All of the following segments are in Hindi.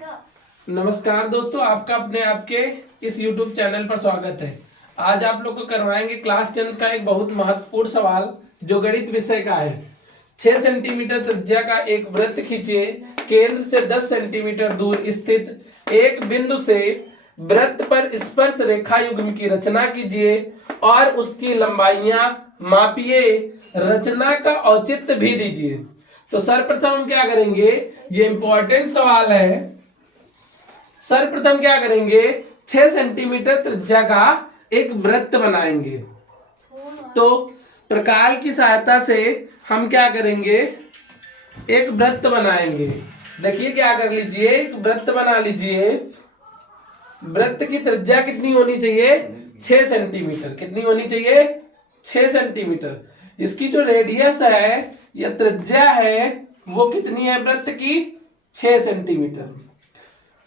नमस्कार दोस्तों, आपका अपने आपके इस YouTube चैनल पर स्वागत है। आज आप लोग को करवाएंगे क्लास 10 का एक बहुत महत्वपूर्ण सवाल जो गणित विषय का है। 6 सेंटीमीटर त्रिज्या का एक वृत्त खींचिए। केंद्र से 10 सेंटीमीटर दूर स्थित एक बिंदु से वृत्त पर स्पर्श रेखा युग्म की रचना कीजिए और उसकी लंबाइयां मापिए। रचना का औचित्य भी दीजिए। तो सर्वप्रथम हम क्या करेंगे, ये इंपॉर्टेंट सवाल है। सर्वप्रथम क्या करेंगे, 6 सेंटीमीटर त्रिज्या का एक वृत्त बनाएंगे। तो प्रकार की सहायता से हम क्या करेंगे, एक वृत्त बनाएंगे। देखिए क्या कर लीजिए, एक वृत्त बना लीजिए। वृत्त की त्रिज्या कितनी होनी चाहिए, 6 सेंटीमीटर। कितनी होनी चाहिए, 6 सेंटीमीटर। इसकी जो रेडियस है या त्रिज्या है वो कितनी है वृत्त की, 6 सेंटीमीटर।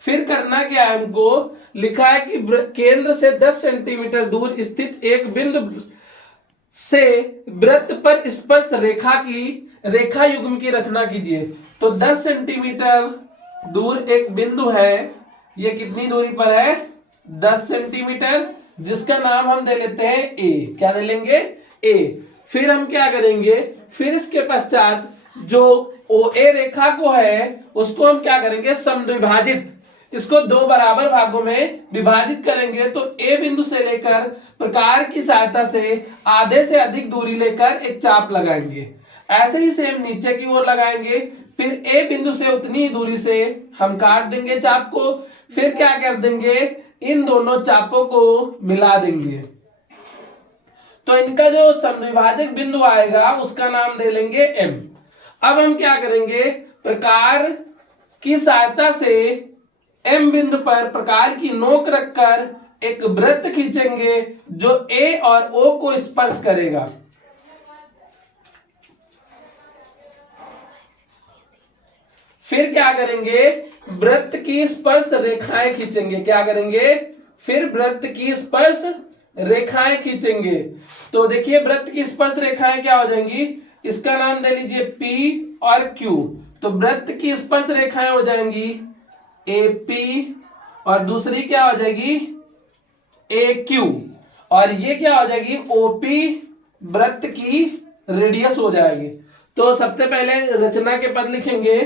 फिर करना क्या है, हमको लिखा है कि केंद्र से 10 सेंटीमीटर दूर स्थित एक बिंदु से वृत्त पर स्पर्श रेखा युग्म की रचना कीजिए। तो 10 सेंटीमीटर दूर एक बिंदु है, ये कितनी दूरी पर है, 10 सेंटीमीटर, जिसका नाम हम दे लेते हैं ए। क्या दे लेंगे, ए। फिर हम क्या करेंगे, फिर इसके पश्चात जो ओ ए रेखा को है उसको हम क्या करेंगे, समद्विभाजित, इसको दो बराबर भागों में विभाजित करेंगे। तो ए बिंदु से लेकर प्रकार की सहायता से आधे से अधिक दूरी लेकर एक चाप लगाएंगे। ऐसे ही सेम नीचे की ओर लगाएंगे। फिर ए बिंदु से उतनी ही दूरी से हम काट देंगे चाप को। फिर क्या कर देंगे, इन दोनों चापों को मिला देंगे। तो इनका जो समद्विभाजक बिंदु आएगा उसका नाम दे लेंगे एम। अब हम क्या करेंगे, प्रकार की सहायता से एम बिंदु पर प्रकार की नोक रखकर एक वृत्त खींचेंगे जो ए और ओ को स्पर्श करेगा। फिर क्या करेंगे, वृत्त की स्पर्श रेखाएं खींचेंगे। क्या करेंगे, फिर वृत्त की स्पर्श रेखाएं खींचेंगे। तो देखिए वृत्त की स्पर्श रेखाएं क्या हो जाएंगी, इसका नाम दे लीजिए पी और क्यू। तो वृत्त की स्पर्श रेखाएं हो जाएंगी AP और दूसरी क्या हो जाएगी AQ, और ये क्या हो जाएगी OP, वृत्त की रेडियस हो जाएगी। तो सबसे पहले रचना के पद लिखेंगे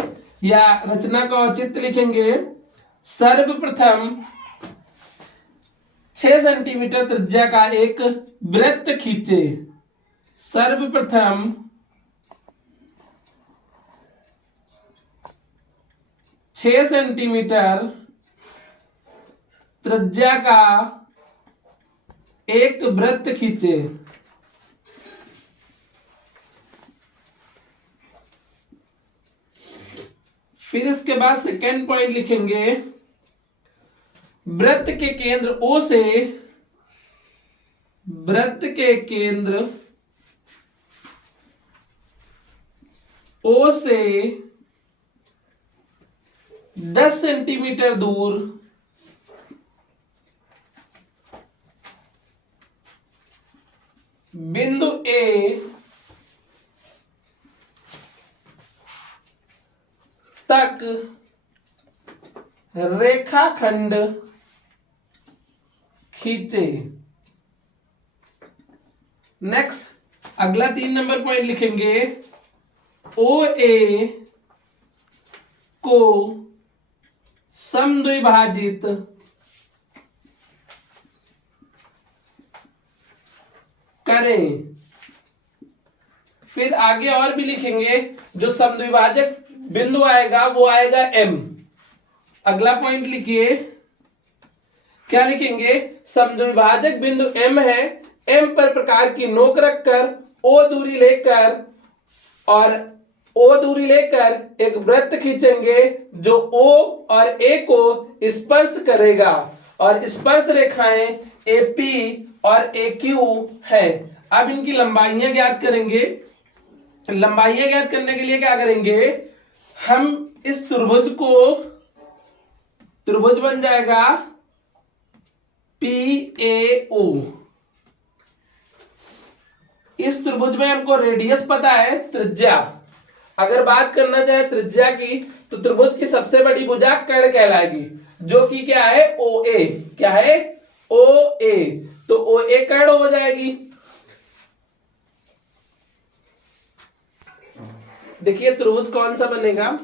या रचना का औचित्य लिखेंगे। सर्वप्रथम 6 सेंटीमीटर त्रिज्या का एक वृत्त खींचे। सर्वप्रथम 6 सेंटीमीटर त्रिज्या का एक वृत्त खींचे। फिर इसके बाद सेकेंड पॉइंट लिखेंगे, वृत्त के केंद्र O से, वृत्त के केंद्र O से 10 सेंटीमीटर दूर बिंदु ए तक रेखाखंड खींचे। नेक्स्ट अगला 3 नंबर पॉइंट लिखेंगे, OA को समद्विभाजित करें। फिर आगे और भी लिखेंगे, जो समद्विभाजक बिंदु आएगा वो आएगा M। अगला पॉइंट लिखिए, क्या लिखेंगे, समद्विभाजक बिंदु M है, M पर प्रकार की नोक रखकर O दूरी लेकर एक वृत्त खींचेंगे जो O और A को स्पर्श करेगा, और स्पर्श रेखाएं AP और AQ है। अब इनकी लंबाइयां ज्ञात करेंगे। लंबाइयां ज्ञात करने के लिए क्या करेंगे, हम इस त्रिभुज बन जाएगा PAO। इस त्रिभुज में हमको रेडियस पता है, त्रिज्या अगर बात करना चाहे त्रिज्या की तो त्रिभुज की सबसे बड़ी भुजा कर्ण कहलाएगी, जो कि क्या है ओ ए, क्या है ओ ए, तो ओ ए कर्ण हो जाएगी। देखिए त्रिभुज कौन सा बनेगा,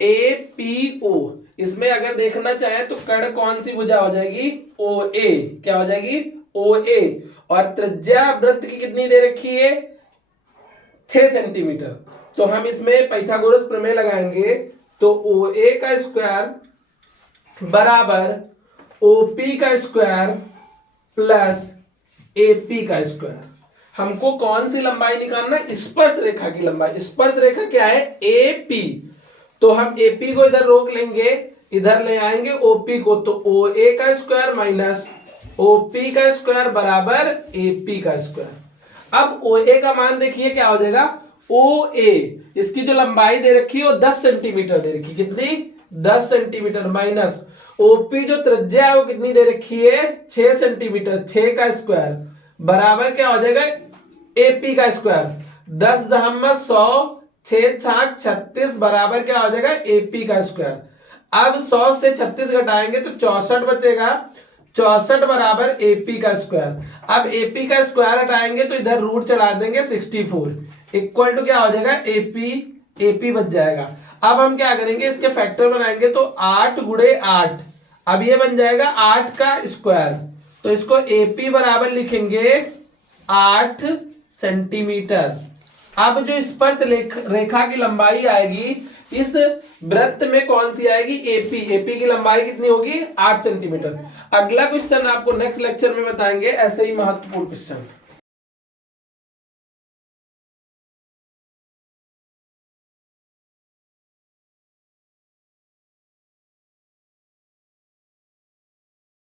ए पी ओ। इसमें अगर देखना चाहे तो कर्ण कौन सी भुजा हो जाएगी, ओ ए, क्या हो जाएगी ओ ए, और त्रिज्या वृत्त की कितनी दे रखी है 6 सेंटीमीटर। तो हम इसमें पाइथागोरस प्रमेय लगाएंगे, तो ओ ए का स्क्वायर बराबर ओपी का स्क्वायर प्लस एपी का स्क्वायर। हमको कौन सी लंबाई निकालना, स्पर्श रेखा की लंबाई। स्पर्श रेखा क्या है एपी, तो हम एपी को इधर रोक लेंगे, इधर ले आएंगे ओपी को, तो ओ ए का स्क्वायर माइनस ओपी का स्क्वायर बराबर एपी का स्क्वायर। अब ओ ए का मान देखिए क्या हो जाएगा, ओ ए इसकी जो लंबाई दे रखी है वो 10 सेंटीमीटर दे रखी, कितनी 10 सेंटीमीटर, माइनस ओपी जो त्रिज्या है वो कितनी दे रखी है 6 सेंटीमीटर, 6 का स्क्वायर बराबर क्या हो जाएगा एपी का स्क्वायर, 10 दहम 100, 6 छाक 36 बराबर क्या हो जाएगा एपी का स्क्वायर। अब 100 से 36 घटाएंगे तो 64 बचेगा, 64 बराबर एपी का स्क्वायर। अब एपी का स्क्वायर हटाएंगे तो इधर रूट चढ़ा देंगे 64, इक्वल टू क्या हो जाएगा एपी, एपी बच जाएगा। अब हम क्या करेंगे, इसके फैक्टर बनाएंगे, तो 8 गुणे 8, अब ये बन जाएगा 8 का स्क्वायर, तो इसको एपी बराबर लिखेंगे 8 सेंटीमीटर। अब जो स्पर्श रेखा की लंबाई आएगी इस वृत्त में कौन सी आएगी एपी, एपी की लंबाई कितनी होगी 8 सेंटीमीटर। अगला क्वेश्चन आपको नेक्स्ट लेक्चर में बताएंगे ऐसे ही महत्वपूर्ण क्वेश्चन।